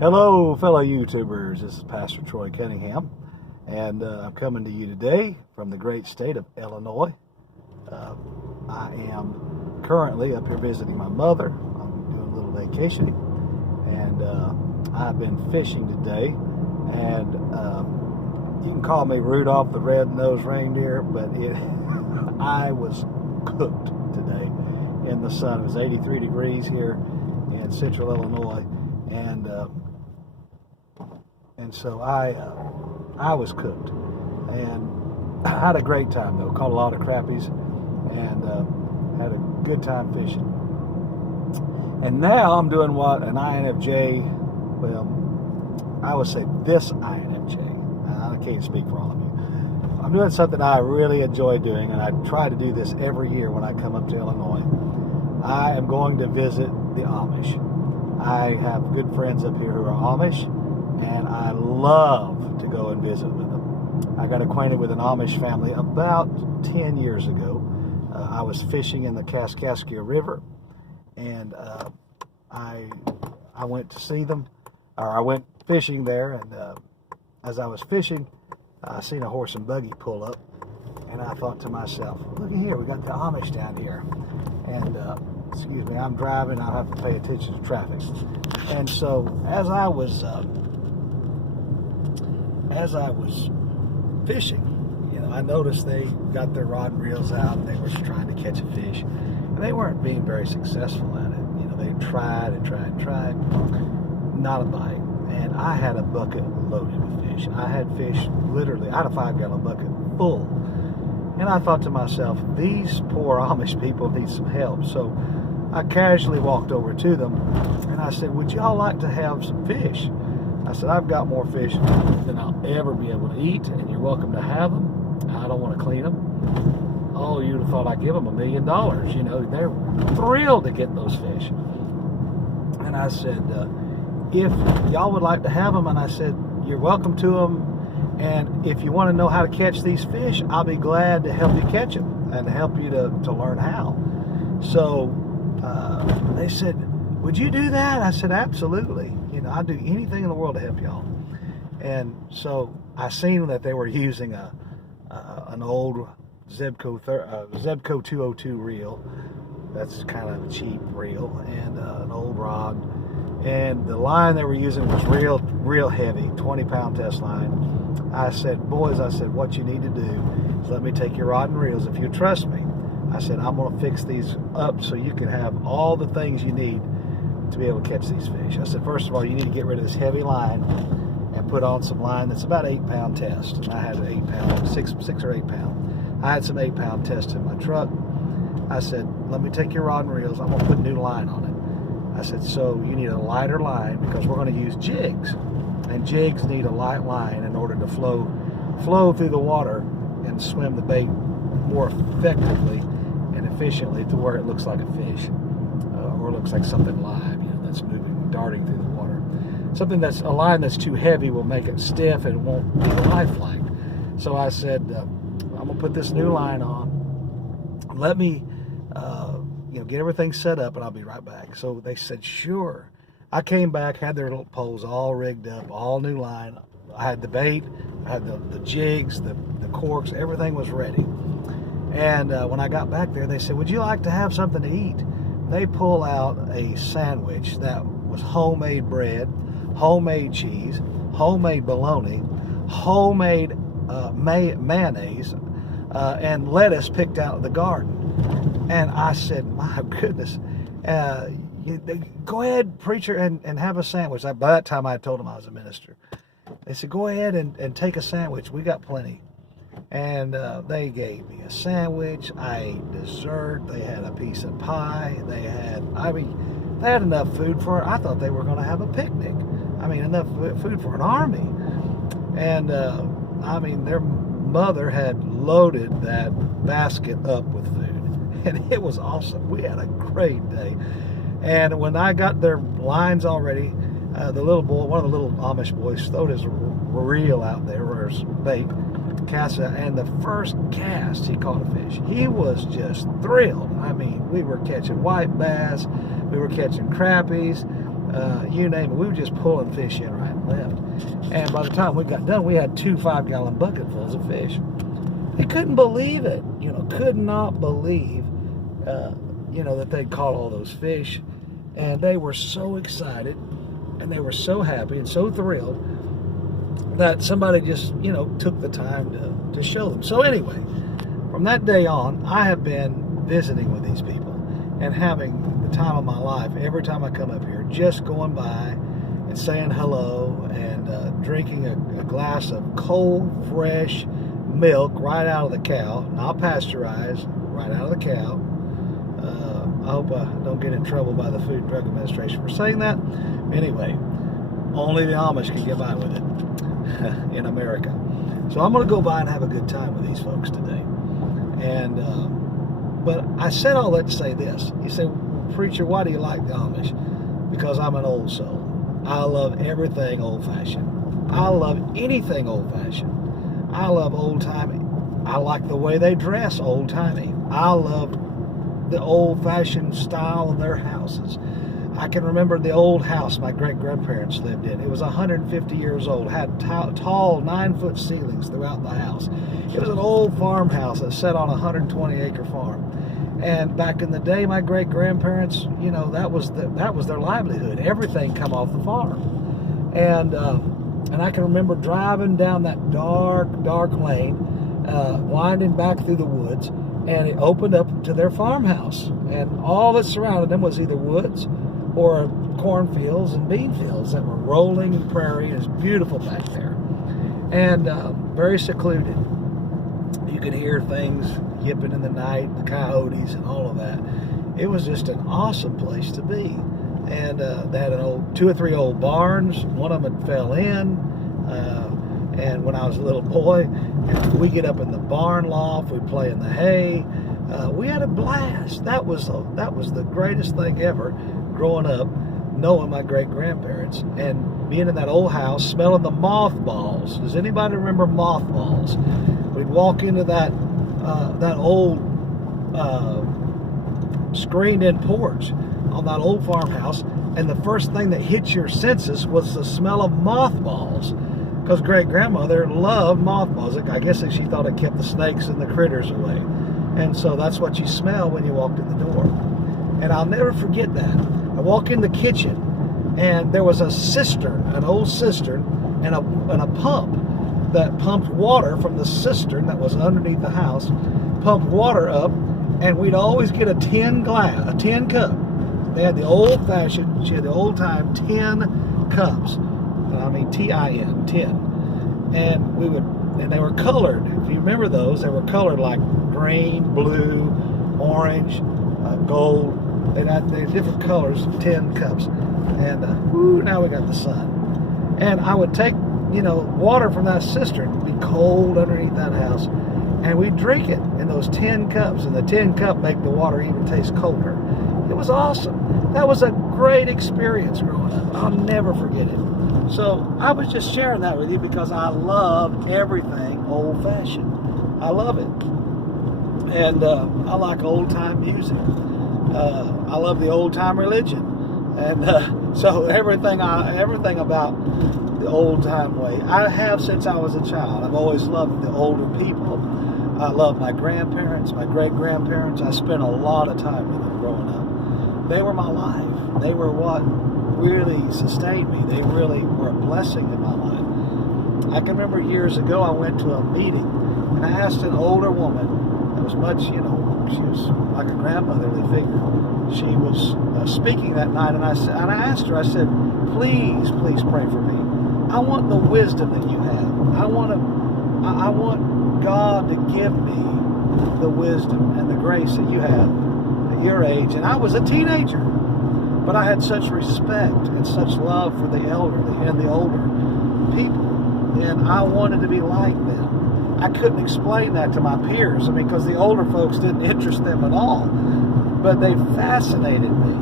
Hello, fellow YouTubers. This is Pastor Troy Cunningham, and I'm coming to you today from the great state of Illinois. I am currently up here visiting my mother. I'm doing a little vacationing, and I've been fishing today. And you can call me Rudolph the Red-Nosed Reindeer, but I was cooked today in the sun. It was 83 degrees here in central Illinois, and so I was cooked, and I had a great time though. Caught a lot of crappies, and had a good time fishing. And now I'm doing what an INFJ, well, I would say this INFJ. I can't speak for all of you. I'm doing something I really enjoy doing, and I try to do this every year when I come up to Illinois. I am going to visit the Amish. I have good friends up here who are Amish, and I love to go and visit with them. I got acquainted with an Amish family about 10 years ago. I was fishing in the Kaskaskia River, and I went to see them, or I went fishing there, and as I was fishing, I seen a horse and buggy pull up, and I thought to myself, look at here, we got the Amish down here. And excuse me, I'm driving, I'll have to pay attention to traffic. And so as I was fishing, I noticed they got their rod and reels out, and they were trying to catch a fish, and they weren't being very successful at it. They tried and tried and tried, not a bite. And I had a bucket loaded with fish. I had fish, literally, I had a 5-gallon bucket full. And I thought to myself, these poor Amish people need some help. So I casually walked over to them, and I said, would y'all like to have some fish? I said, I've got more fish than I'll ever be able to eat, and you're welcome to have them. I don't want to clean them. Oh, you'd have thought I'd give them $1 million. They're thrilled to get those fish. And I said, if y'all would like to have them, and I said, you're welcome to them. And if you want to know how to catch these fish, I'll be glad to help you catch them and help you to learn how. So they said, would you do that? I said, absolutely. I'd do anything in the world to help y'all. And so I seen that they were using an old Zebco 202 reel. That's kind of a cheap reel, and an old rod. And the line they were using was real heavy, 20-pound test line. I said, boys, what you need to do is let me take your rod and reels if you trust me. I said, I'm going to fix these up so you can have all the things you need to be able to catch these fish. I said, first of all, you need to get rid of this heavy line and put on some line that's about 8-pound test. And I had an 8-pound, 6 or 8 pound. I had some 8-pound test in my truck. I said, let me take your rod and reels. I'm going to put new line on it. I said, so you need a lighter line because we're going to use jigs. And jigs need a light line in order to flow through the water and swim the bait more effectively and efficiently to where it looks like a fish, or looks like something live, that's moving, darting through the water. A line that's too heavy will make it stiff and won't be a lifelike. So I said, I'm gonna put this new line on. Let me, get everything set up, and I'll be right back. So they said, sure. I came back, had their little poles all rigged up, all new line. I had the bait, I had the jigs, the corks, everything was ready. And when I got back there, they said, would you like to have something to eat? They pull out a sandwich that was homemade bread, homemade cheese, homemade bologna, homemade mayonnaise, and lettuce picked out of the garden. And I said, my goodness, go ahead, preacher, and have a sandwich. By that time, I had told them I was a minister. They said, go ahead and take a sandwich. We got plenty. And they gave me a sandwich. I ate dessert. They had a piece of pie. They had enough food for, I thought they were going to have a picnic. Enough food for an army. And, their mother had loaded that basket up with food. And it was awesome. We had a great day. And when I got their lines all ready, one of the little Amish boys throwed his reel out there, or his bait, cast it, and the first cast he caught a fish. He was just thrilled. We were catching white bass, we were catching crappies, you name it. We were just pulling fish in right and left. And by the time we got done, we had 2 5-gallon bucketfuls of fish. They couldn't believe it, could not believe, that they'd caught all those fish. And they were so excited, and they were so happy and so thrilled that somebody just, took the time to show them. So anyway, from that day on, I have been visiting with these people and having the time of my life every time I come up here, just going by and saying hello and drinking a glass of cold, fresh milk right out of the cow, not pasteurized, right out of the cow. I hope I don't get in trouble by the Food and Drug Administration for saying that. Anyway, only the Amish can get by with it in America. So I'm going to go by and have a good time with these folks today. And but I said all that to say this. You say, preacher, why do you like the Amish? Because I'm an old soul. I love everything old-fashioned. I love anything old-fashioned. I love old-timey. I like the way they dress old-timey. I love the old-fashioned style of their houses. I can remember the old house my great-grandparents lived in. It was 150 years old, had tall 9-foot ceilings throughout the house. It was an old farmhouse that sat on a 120-acre farm. And back in the day, my great-grandparents, that was their livelihood. Everything come off the farm. And I can remember driving down that dark lane, winding back through the woods, and it opened up to their farmhouse. And all that surrounded them was either woods or cornfields and bean fields that were rolling in prairie. It was beautiful back there. And very secluded. You could hear things yipping in the night, the coyotes and all of that. It was just an awesome place to be. And they had 2 or 3 old barns. One of them had fell in. And when I was a little boy, we get up in the barn loft, we play in the hay. We had a blast. That was the greatest thing ever, growing up, knowing my great-grandparents and being in that old house, smelling the mothballs. Does anybody remember mothballs? We'd walk into that old screened-in porch on that old farmhouse, and the first thing that hit your senses was the smell of mothballs. Because great-grandmother loved mothballs. I guess she thought it kept the snakes and the critters away. And so that's what you smell when you walked in the door. And I'll never forget that. I walk in the kitchen, and there was a cistern, an old cistern, and a pump that pumped water from the cistern that was underneath the house, pumped water up, and we'd always get a tin cup. They had the old-fashioned, she had the old-time tin cups. I mean T-I-N, tin. And they were colored. If you remember those, they were colored like green, blue, orange, gold. They had different colors, tin cups. And now we got the sun. And I would take, water from that cistern. It'd be cold underneath that house. And we'd drink it in those tin cups. And the tin cup make the water even taste colder. It was awesome. That was a great experience growing up. I'll never forget it. So I was just sharing that with you because I love everything old-fashioned. I love it. And I like old-time music. I love the old-time religion. And so everything about the old-time way, I have since I was a child. I've always loved the older people. I love my grandparents, my great-grandparents. I spent a lot of time with them growing up. They were my life. They were what really sustained me. They really were a blessing in my life. I can remember years ago I went to a meeting and I asked an older woman that was much, she was like a grandmotherly figure. She was speaking that night, and I asked her, I said, please pray for me. I want the wisdom that you have. I want God to give me the wisdom and the grace that you have at your age. And I was a teenager. But I had such respect and such love for the elderly and the older people. And I wanted to be like them. I couldn't explain that to my peers. because the older folks didn't interest them at all. But they fascinated me.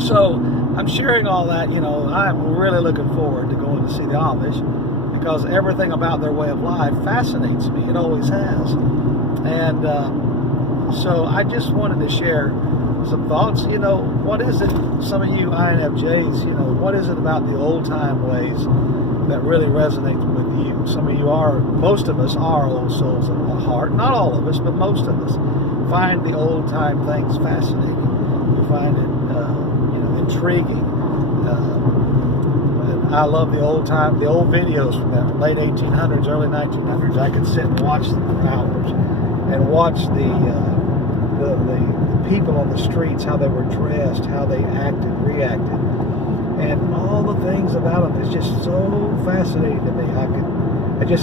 So I'm sharing all that. I'm really looking forward to going to see the Amish because everything about their way of life fascinates me. It always has. And so I just wanted to share some thoughts. You know, what is it, some of you INFJs, you know, what is it about the old time ways that really resonates with you? Some of you are, most of us are old souls at heart. Not all of us, but most of us find the old time things fascinating. We find it, intriguing. And I love the old videos from the late 1800s, early 1900s. I could sit and watch them for hours and watch the people on the streets, how they were dressed, how they acted, reacted, and all the things about them is just so fascinating to me.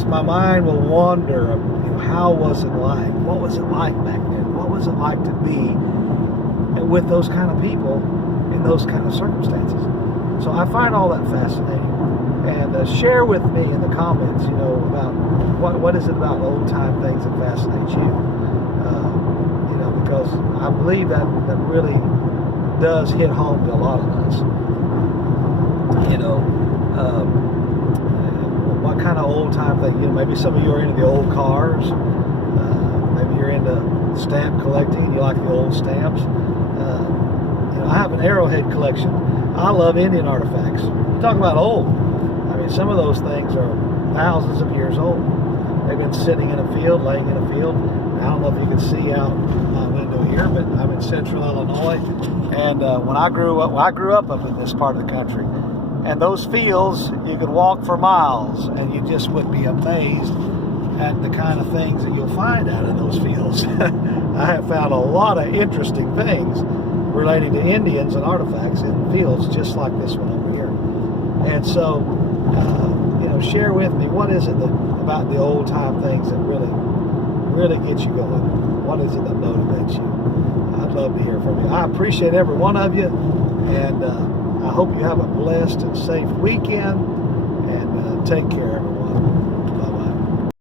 My mind will wander. How was it like? What was it like back then? What was it like to be with those kind of people in those kind of circumstances? So I find all that fascinating. And share with me in the comments, about what is it about old time things that fascinates you? Because I believe that really does hit home to a lot of us. What kind of old time thing? Maybe some of you are into the old cars. Maybe you're into stamp collecting. You like the old stamps. I have an arrowhead collection. I love Indian artifacts. You talk about old. I mean, some of those things are thousands of years old. They've been sitting in a field, laying in a field. I don't know if you can see out my window here, but I'm in central Illinois. And when I grew up up in this part of the country. And those fields, you could walk for miles, and you just would be amazed at the kind of things that you'll find out in those fields. I have found a lot of interesting things relating to Indians and artifacts in fields just like this one over here. And so, share with me, what is it about the old time things that really gets you going? What is it that motivates you? I'd love to hear from you. I appreciate every one of you, and I hope you have a blessed and safe weekend, and take care, everyone.